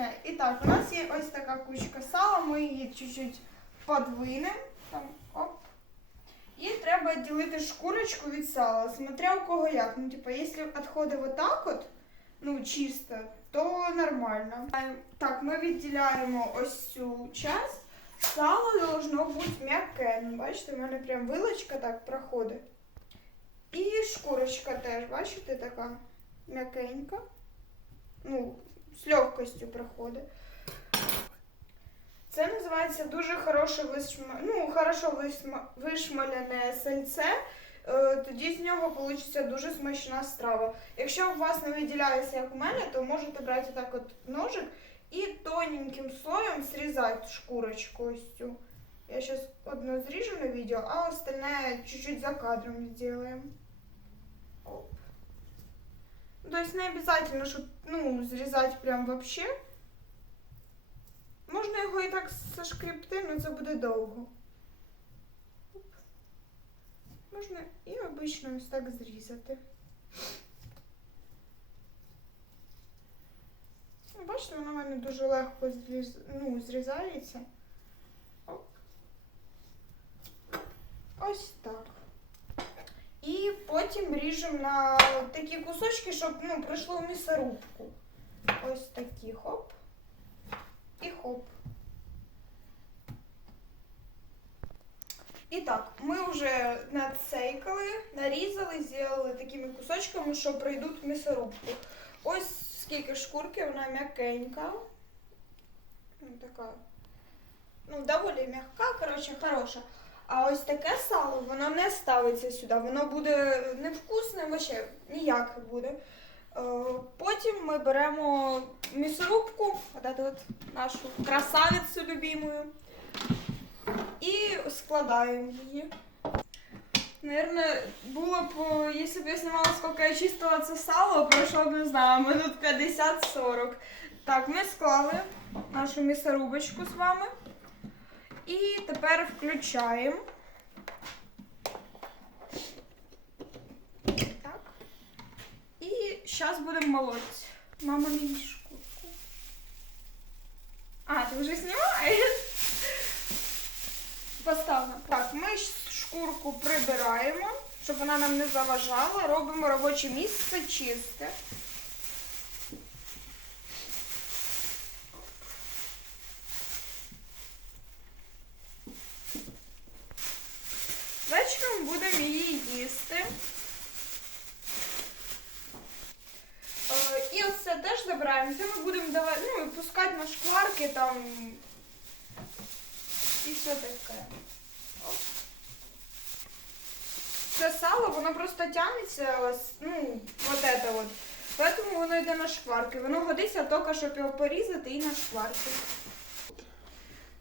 Ні, і так, у нас є ось така кучка сала, ми її чуть-чуть подвинемо. Там, оп. І треба ділити шкурочку від сала. Смотря у кого як. Ну, типа, якщо відходить вот так от, ну, чисто, то нормально. Так, ми відділяємо ось цю часть. Сало должно бути м'яке. Ну, бачите, в мене прям вилочка так проходить. І шкурочка теж, бачите, така м'якенька. Ну, з легкостю проходить. Це називається дуже хороше вишма... ну, хорошо висма... вишмаляне сальце. Е, Тоді з нього вийде дуже смачна страва. Якщо у вас не виділяється, як у мене, то можете брати так от ножик і тоненьким слоєм зрізати шкурочку ось. Я зараз одну зріжу на відео, а остальне чуть-чуть за кадром зробимо. Оп. То есть не обязательно, щоб ну, зрізати прям вообще. Можна його і так зашкребти, але це буде довго. Можна і обично ось так зрізати. Бачите, воно в мене дуже легко зріз... ну, зрізається. Оп. Ось так. І потім ріжемо на такі кусочки, щоб ну, пройшло в м'ясорубку. Ось такі хоп. І хоп. І так, ми вже нацейкали, нарізали, зробили такими кусочками, що пройдуть в м'ясорубку. Ось скільки шкурки, вона м'якенька. Ну, така. Ну, доволі м'яка, коротше, хороша. А ось таке сало, воно не ставиться сюди, воно буде невкусне, вообще ніяк буде. Е, Потім ми беремо м'ясорубку, от нашу красавицю любимую, і складаємо її. Наверное, було б, якщо б я знімала, скільки я чистила це сало, пройшло б, не знаю, минут 50-40. Так, ми склали нашу м'ясорубочку з вами. І тепер включаємо. Так. І зараз будемо молоти. Мама їсть шкурку. А, ти вже знімаєш? Поставлю. Так, ми шкурку прибираємо, щоб вона нам не заважала. Робимо робоче місце чисте. Вечором будемо її їсти. Е, оце теж забираємо. Це ми будемо давати, ну, пускати на шкварки там. І все таке. Це сало, воно просто тягнеться, ось, ну, от це от. Поэтому воно йде на шкварки. Воно годиться тільки, щоб його порізати і на шкварки.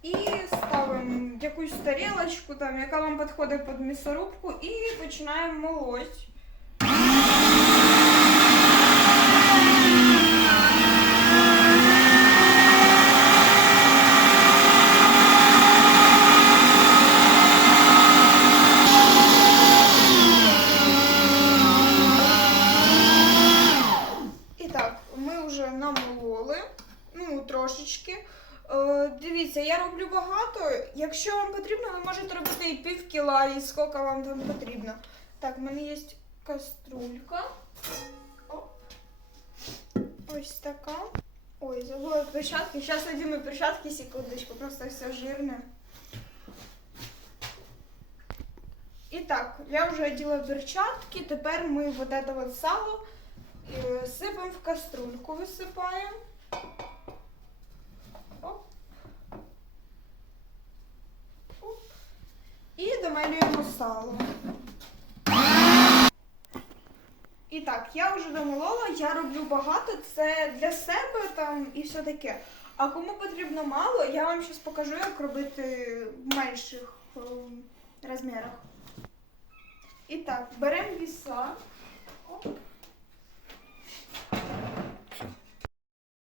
І ставимо якусь тарілочку, там, яка вам підходить під м'ясорубку, і починаємо молоть. І так, ми вже намололи, ну, трошечки. Е, дивіться, я роблю багато. Якщо вам потрібно, ви можете робити і пів кіла, і скільки вам там потрібно. Так, в мене є каструлька. Оп. Ось така. Ой, забула перчатки. Зараз надіну перчатки, секундочку, просто все жирне. І так, я вже оділа перчатки, тепер ми вот это вот сало сипемо в каструльку, висипаємо. І домалюємо сало. І так, я вже домолола, я роблю багато, це для себе там і все таке. А кому потрібно мало, я вам зараз покажу, як робити в менших ем, розмірах. І так, беремо віса. Оп.